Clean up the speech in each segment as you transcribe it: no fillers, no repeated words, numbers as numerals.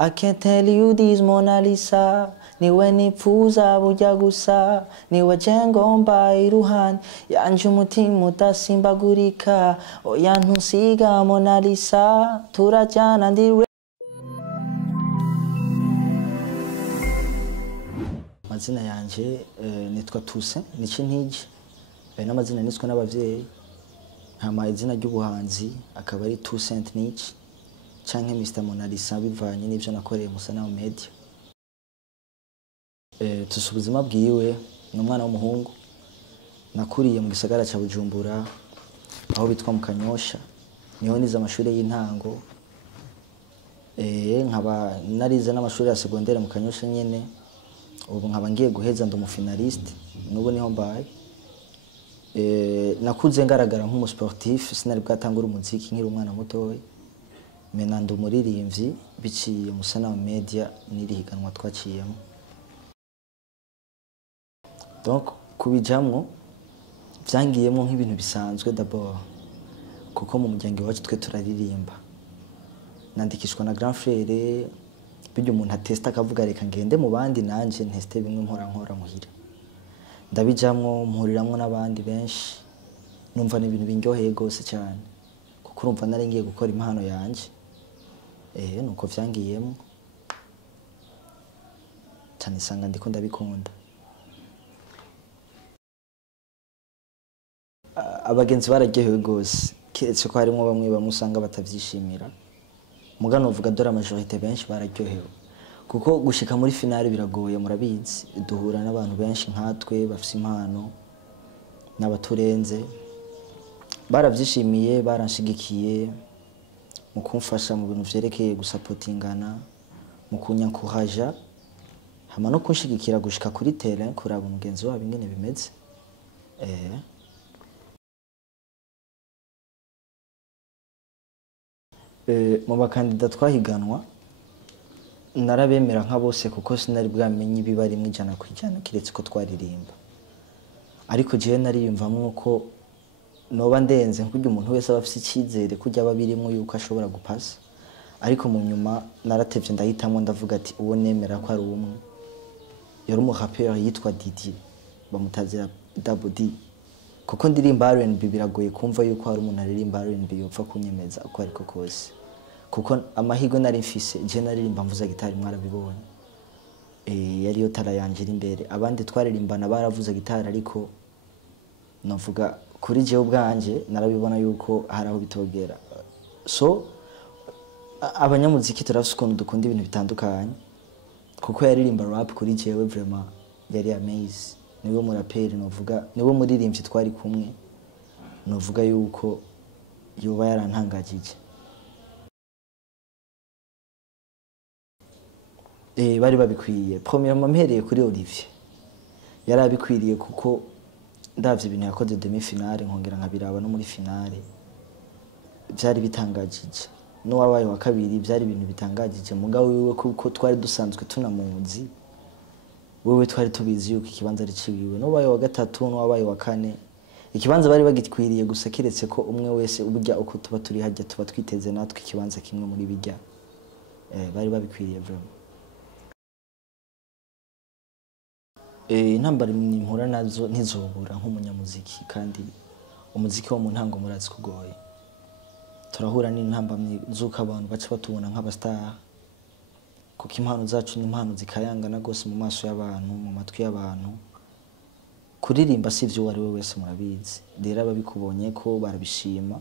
I can't tell you this Mona Lisa. Niwe nipfuza burya gusa. Niwe jengomba iruhande yanje umutima udasimbagurika. Oya ntusiga Mona Lisa. Turajyana ndi Mazina yanje nitwa Tuse Nicintege. N'amazina niswe n'abavyeyi. Hama izina ry'ubuhanzi akaba ari Toussaint Nice canke Mr Mona Lisa bivanye n'ivyo nakoreye Musana Media. Tuse ubuzima bwiwe n'umwana w'umuhungu nakuriye mu gisagara ca Bujumbura aho bitwa mu Kanyosha, niho nize amashuri y'intango. Nkaba narize n'amashuri ya secondaire mu Kanyosha nyene. Ubu nkaba ngiye guheza ndo mu finaliste nubu niho mbaye. Nakuze ngaragara nk'umu sportif, sinari bwatangura umuziki nkiri umwana mutoya. Mena ndo muririmbyi biciye Musana Media nirihiganwa twaciyemo. Donc kubijamwo vyangiyemo nk'ibintu bisanzwe d'abord kuko mu muryango wacu twe turaririmba. Nandikishwa na grand frère bijyo umuntu atesta akavuga reka ngende mu bandi nanje nteste bimwe nkora muhira. Ndabijamwo mpuriramwo n'abandi benshi numva n'ibintu bindyoheye gose cyane kuko urumva nari ngiye gukora impano yanje. Nuko vyangiyemo cyane sanga ndiko ndabikunda. Abagenzi bararyohewe gose kiretse ko harimo bamwe bamusanga batavyishimira. Mugano uvuga dore majorité benshi bararyohewe kuko gushika muri finale biragoye murabizi. Duhura n'abantu benshi nkatwe bafise impano n'abaturenze. Baravyishimiye baranshigikiye mu kumfasha mu bintu vyerekeye gusapotingana mu kunyankuhaja hama no kunshigikira gushika kuri terrain kuraba umugenzi wabo ingene bimeze. Mu bakandida twahiganwa narabemera nka bose kuko sinari bwamenye ibibari mu ijana kwijana kiretse ko twaririmba. Ariko jewe nariyumvamwe ko noba ndenze nk'ujya umuntu wese abafise ikizere kujya babirimo yuko ashobora gupasa. Ariko mu nyuma naratevye ndahitamo ndavuga ati uwo nemera ko ari umwe. Yari umu rapper yitwa Didier bamutazira Double D. Kuko ndirimba R&B biragoye kumva yuko hari umuntu aririmba R&B yopfa kunyemeza uko ariko kose. Kuko amahigo nari mfise je naririmba mvuza gitari mwarabibonye. Yari yo tara yanje imbere. Abandi twaririmbana baravuza gitari ariko navuga kuri je ubwanje narabibona yuko haraho bitogera. So abanyamuziki turafise ukuntu dukunda ibintu bitandukanye kuko yaririmba rap kuri jewe vraiment yari amazing. Niwe muraperi novuga niwe muririmbyi twari kumwe novuga yuko yoba yarantangajije. Bari babikwiye. Premièrement mpereye kuri Olivier yari abikwiriye kuko ndavye ibintu yakoze demi finale nkongera nkabiraba no muri finale byari bitangajije. No wabaye wa kabiri byari ibintu bitangajije. Mugabo wiwe kuko twari dusanzwe tunamuzi wewe twari tubizi yuko ikibanza ari ciwiwe. No wabaye wa gatatu no wabaye wa kane ikibanza bari bagikwiriye gusa kiretse ko umwe wese uburya uko tuba turi hajya tuba twiteze natwe ikibanza kimwe muri bijya. Bari babikwiriye vraiment. Intambara impura nazo ntizobura nk'umunyamuziki kandi umuziki wo mu ntango murazi kugoye. Turahura n'intambamye zuko abantu baca batubona nk'abastar kuko impano zacu ni impano zikayangana gose mu maso y'abantu mu matwi y'abantu. Kuririmba sivyo wari we wese murabizi. Rero ababikubonye ko barabishima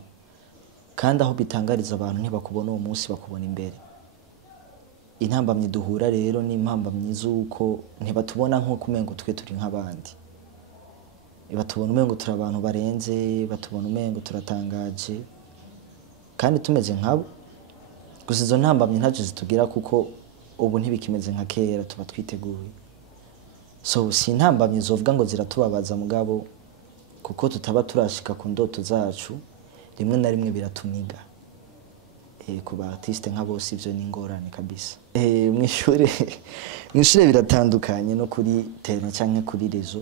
kandi aho bitangariza abantu ntibakubona uwo munsi bakubona imbere. Intambamye duhura rero ni impambamye zuko ntibatubona nko kumengo twe turi nk'abandi. Batubona umengo turi abantu barenze, batubona umengo turatangaje kandi tumeze nkabo. Gusa izo ntambamye ntaje zitugira kuko ubu ntibikimeze nka kera tuba twiteguye. So si intambamye zovuga ngo ziratubabaza mugabo kuko tutaba turashika ku ndoto zacu rimwe na rimwe biratuniga. Ku ba artiste nka bose ivyo ni ngorane kabisa. Mwishure biratandukanye no kuri terrain canke kuri rezo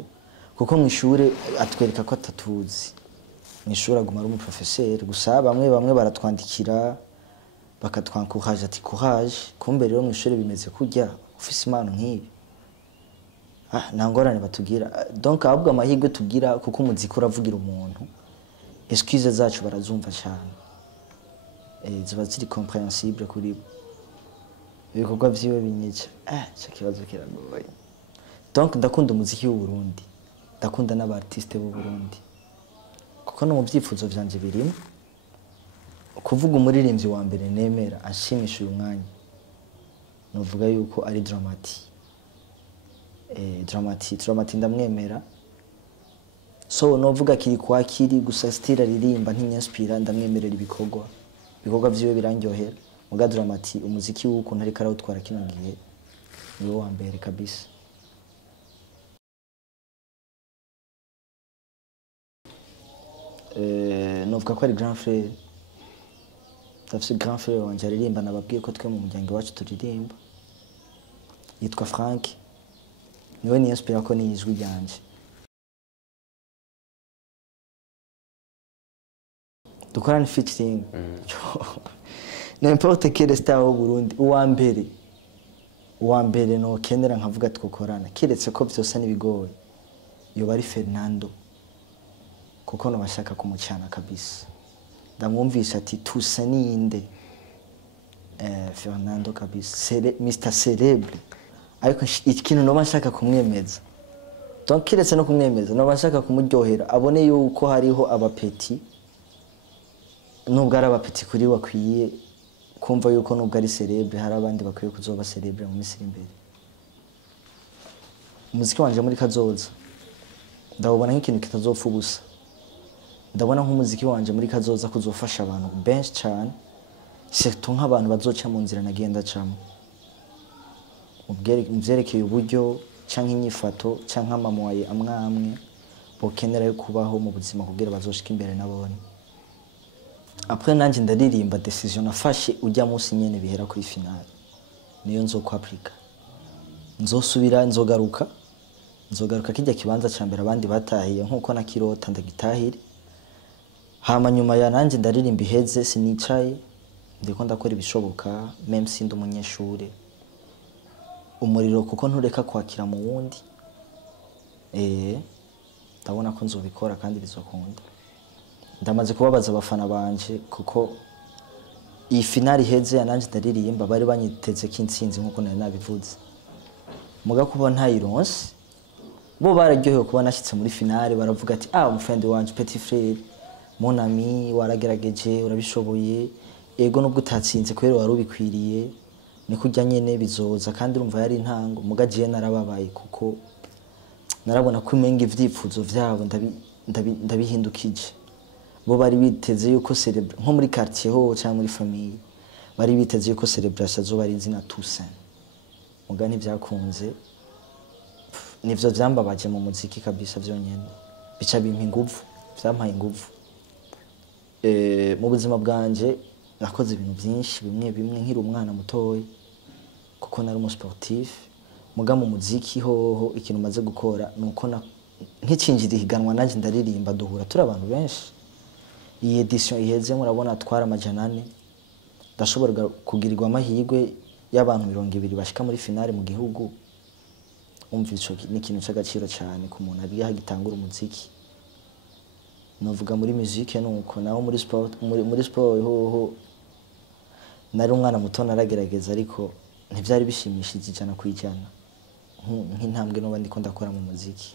kuko mwishure atwereka ko atatuzi. Mwishure aguma ari umu professeur gusa bamwe baratwandikira bakatwankuhaje ati courage, kumbe rero mu ishuri bimeze kurya ufise impano nk'ibi. Nta ngorane batugira, donc ahubwo amahirwe tugira kuko umuziki uravugira umuntu, excuse zacu barazumva cyane, ziba ziri compréhensible kuri bo, ibikorwa vyiwe binyica. Cyo kibazo kiragoye. Donc ndakunda umuziki w'u Burundi, ndakunda n'abartiste b'u Burundi, kuko no mu byifuzo vyanje birimo kuvuga umuririmbyi wa mbere nemera ashimisha uyu mwanya, novuga yuko ari Dramati. Dramati ndamwemera, so novuga kiri kwa kiri gusa style aririmba ntinyaspira, ndamwemerera ibikorwa vyiwe birangyohera. Muga Dramati umuziki w'uko ntari karawutwara kino gihe niwe wa mbere kabisa. Novuga ko ari grand frère, ndafise grand frère wanje aririmba, nababwiye ko twe mu muryango wacu turirimba, yitwa Frank, niwe niyaspira ko niyijwi ryanje. Dukorana featuring n'importe quel star au Burundi, uwa mbere no kendera nkavuga twokorana, kiretse ko byose nibigoye, yoba ari Fernando, kuko no bashaka kumucana kabisa. Ndamwumvisha ati tusa ninde, Fernando kabisa, Mr Celebre. Ariko ikintu no bashaka kumwemeza, donc kiretse no kumwemeza no bashaka kumuryohera, abone yuko hariho abapeti, nubwo ari abapeti kuri wakwiye kumva yuko nubwo ari celebre hari abandi bakwiye kuzoba celebre mu minsi imbere. Umuziki wanje muri kazoza ndabona nk'ikintu kitazopfa ubusa, ndabona nk'umuziki wanje muri kazoza kuzofasha abantu benshi cyane, surtout nk'abantu bazoca mu nzira nagenda camo, muvyerekeye uburyo canke inyifato canke amamoye amwe bokenera yo kubaho mu buzima kugira bazoshika imbere nabone. Après nanje ndaririmba decision nafashe ujya munsi nyene bihera kuri finale, niyo nzokwaplika, nzosubira nzogaruka kijya kibanza ca mbere abandi batahiye nkuko nakirota ndagitahire. Hama nyuma ya nanje ndaririmba iheze, sinicaye ndiko ndakora ibishoboka, même si ndi umunyeshure, umuriro kuko ntureka kwakira mu wundi. Ndabona ko nzobikora kandi bizokunda. Ndamaze kubabaza abafana banje kuko iyi finale iheze yananje ndaririmba, bari banyiteze k'intsinzi nkuko nari nabivuze, muga kuba ntayironse bo bararyohewe kuba nashyitse muri finale, baravuga ati umufriend wanje petit frère, mon ami, waragerageje urabishoboye, ego nubwo utatsinze kubera wari ubikwiriye, ni kujya nyene bizoza, kandi urumva yari intango. Muga je narababaye kuko narabona ko imenga ivyifuzo vyabo ndabihindukije. Bo bari biteze yuko nko muri quartier ho cyangwa muri famille bari biteze yuko celebration azoba ari izina Toussaint, muga ntivyakunze. Nivyo vyambabaje mu muziki kabisa, vyonyene bica bimpa inguvu, vyampaye inguvu. Mu buzima bwanje nakoze ibintu byinshi bimwe nkiri umwana mutoyi kuko nari umu sportif, muga mu muziki hoho ikintu maze gukora nuko nk'icinjira higanwa nanje ndaririmba, duhura turi abantu benshi. Iyi edition iheze murabona twara amajana 4, ndashobora kugirirwa amahirwe y'abantu 200 bashika muri finale mu gihugu. Umva ico ni ikintu cy'agaciro cyane ku muntu ari yagitangura umuziki. Novuga muri musique nuko naho muri sport hoho nari umwana muto naragerageza, ariko ntivyari bishimishije ijana kwijana nk'intambwe no bandi ko ndakora mu muziki.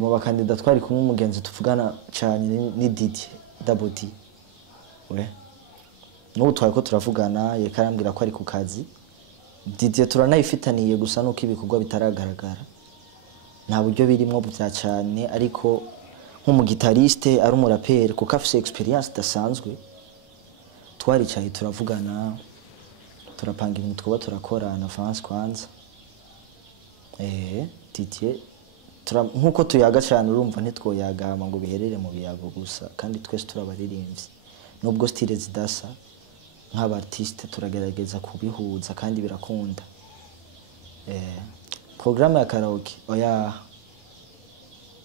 Mu bakandida twari kumwe umugenzi tuvugana cyane ni Didier Double D. N'ubu twariko turavugana, yekarambwira ko ari ku kazi. Didier turanayifitaniye gusa nuko ibikorwa bitaragaragara, nta buryo birimo bya cyane, ariko nk'umugitariste ari umuraperi kuko afise experience dasanzwe. Twaricaye turavugana, turapanga ibintu twaba turakora na France kwanza. Didier nkuko tuyaga cyane, urumva ntitwoyagama ngo biherere mu biyago gusa, kandi twese turabaririmbyi nubwo style zidasa nk'abartiste turagerageza kubihuza kandi birakunda. Programme ya karaoke oya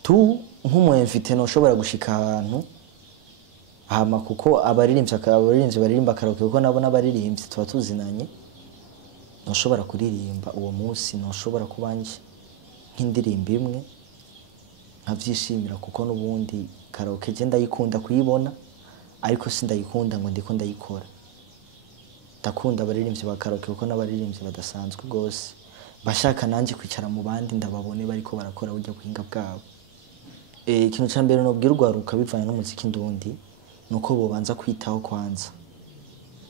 tu nk'umu invité no shobora gushika hama kuko abaririmbyi baririmba karaoke kuko nabo n'abaririmbyi tuba tuzinanye ntushobora kuririmba uwo munsi ntushobora kubanje nk'indirimbo imwe nkavyishimira kuko nubundi karaoke je ndayikunda kuyibona ariko sindayikunda ngo ndiko ndayikora ndakunda abaririmbyi ba karaoke kuko n'abaririmbyi badasanzwe gose bashaka nanje kwicara mu bandi ndababone bariko barakora burya kuhinga bwabo ikintu ca mbere nobwira urwaruka bivanye n'umuziki ndundi nuko bobanza kwitaho kwanza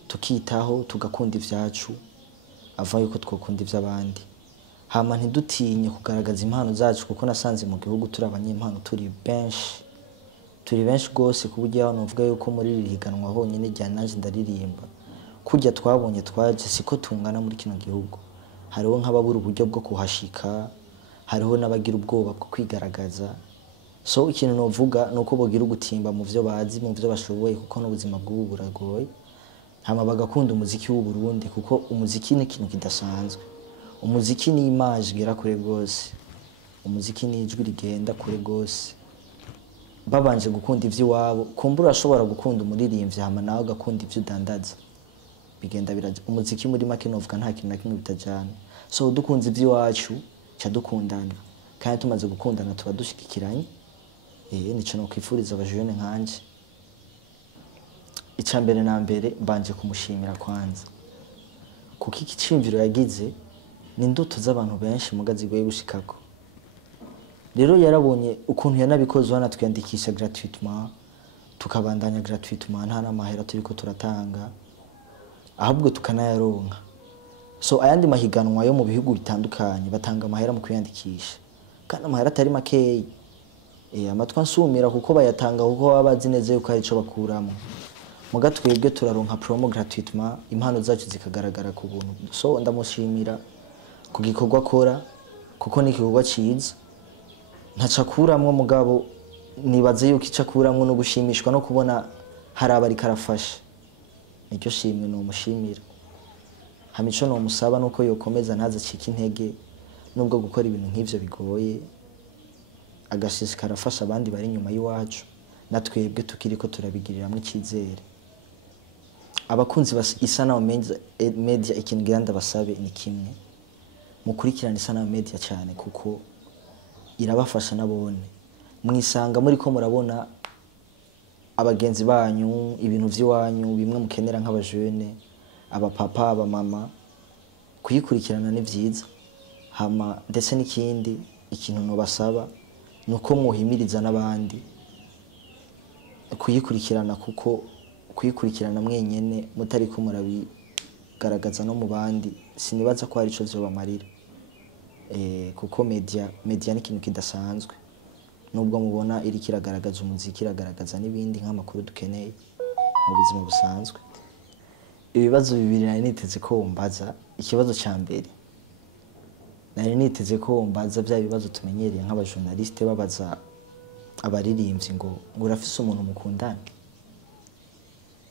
tukitaho tugakunda ivyacu ava yuko twokunda ivy'abandi hama ntidutinye kugaragaza impano zacu kuko nasanze mu gihugu turi abanyempano turi benshi gose kuburyo abantu bavuga yuko muri rihiganwa honyine rya nanje ndaririmba kujya twabonye twaje siko tungana muri kino gihugu hariho nk'ababura uburyo bwo kuhashika hariho n'abagira ubwoba bwo kwigaragaza so ikintu novuga nuko bogira ugutimba mu vyo bazi mu vyo bashoboye kuko n'ubuzima bw'ubu buragoye hama bagakunda umuziki w'u Burundi kuko umuziki ni ikintu kidasanzwe umuziki ni image igera kure gose umuziki ni ijwi rigenda kure gose babanje gukunda ivy'iwabo kumbura ashobora gukunda umuririmbyi hama nawe agakunda ivyo udandaza bigenda biraje umuziki muri make novuga nta kintu na kimwe bitajana so dukunze ivy'iwacu ca dukundana kandi tumaze gukundana tuba dushikikiranye nico no kwifuriza abajene nkanje icambere na mbere mbanje kumushimira kwanza kuko iki cimviro yagize ni indoto z'abantu benshi mugazi gwe gushikako rero yarabonye ukuntu yanabikoze wana twiyandikisha gratuitement tukabandanya gratuitement nta namahera turiko turatanga ahubwo tukanayaronka so ayandi mahiganwa yo mu bihugu bitandukanye batanga amahera mu kwiyandikisha kandi amahera atari makeyi amatwa nsumira kuko bayatanga kuko baba bazi neza yuko ari ico bakuramo muga twebwe turaronka promo gratuitement impano zacu zikagaragara ku buntu so ndamushimira ku gikorwa akora kuko ni igikorwa ciza ntacakuramwo mugabo nibaze yuko icakuramwo no gushimishwa no kubona hari abari karafasha nicyo shimwe no mushimira hamico no musaba nuko yokomeza ntaza cika intege nubwo gukora ibintu nk'ivyo bigoye agashishikara afasha abandi bari nyuma y'iwacu natwebwe tukiriko turabigiriramwe icizere abakunzi Isanamu Media ikintu ganda basabe ni kimwe mukurikirana Isanamu Media cyane kuko irabafasha nabone mwisanga muri ko murabona abagenzi banyu ibintu vy'iwanyu bimwe mukenera nk'abajene abapapa abamama kuyikurikirana ni vyiza hama ndetse n'ikindi ikintu no basaba nuko muhimiriza n'abandi kuyikurikirana kuko kuyikurikirana mwenyene mutari ko murabigaragaza no mu bandi sinibaza ko ari ico vyobamarira kuko media ni ikintu kidasanzwe nubwo mubona iri kiragaragaza umuziki iragaragaza n'ibindi nk'amakuru dukeneye mu buzima busanzwe ibibazo bibiri nari niteze ko wumbaza ikibazo ca mbere nari niteze ko wumbaza bya bibazo tumenyereye nk'abajournaliste babaza abaririmbyi ngo urafise umuntu mukundana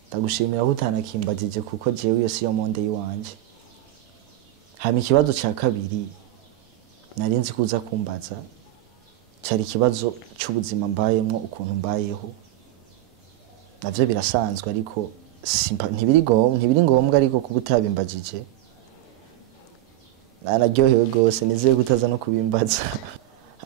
ndagushimira ko utanakimbagije kuko jewe iyo si yo monde yiwanje hama ikibazo ca kabiri nari nzi kuza kumbaza cyari ikibazo cy'ubuzima mbayemwo ukuntu mbayeho navyo birasanzwe ariko ntibiri ngombwa ariko kuba utabimbagije nararyohewe gose nizeye kutaza no kubimbaza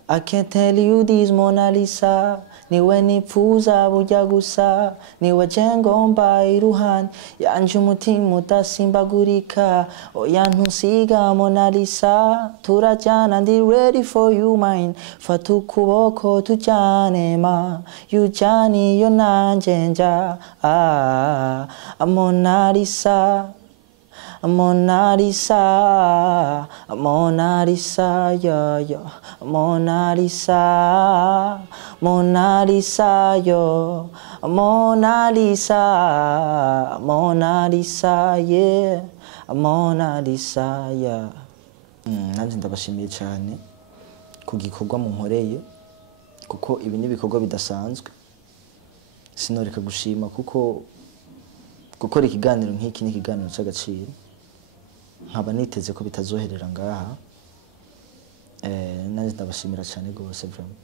I can't tell you this Mona Lisa niwe nipfuza burya gusa niwe jengomba iruhande yanje umutima udasimbagurika oya ntusiga Mona Lisa turajyana ndi ready for you mine fata ukuboko tujyane ma yujyane iyo nanje nja Mona Lisa Mona Lisa, Mona Lisa, yo, yo. Mona Lisa, Mona Lisa, yo. Mona Lisa, Mona Lisa, yeah. Mona Lisa, yeah. Nanjye ndabashimiye cyane ku gikorwa mu nkoreye kuko ibi ni ibikorwa bidasanzwe sinoreka gushima kuko gukora ikiganiro nk'iki ni ikiganiro cy'agaciro nkaba niteze ko bitazoherera ngaha nanjye ndabashimira cyane gose vraiment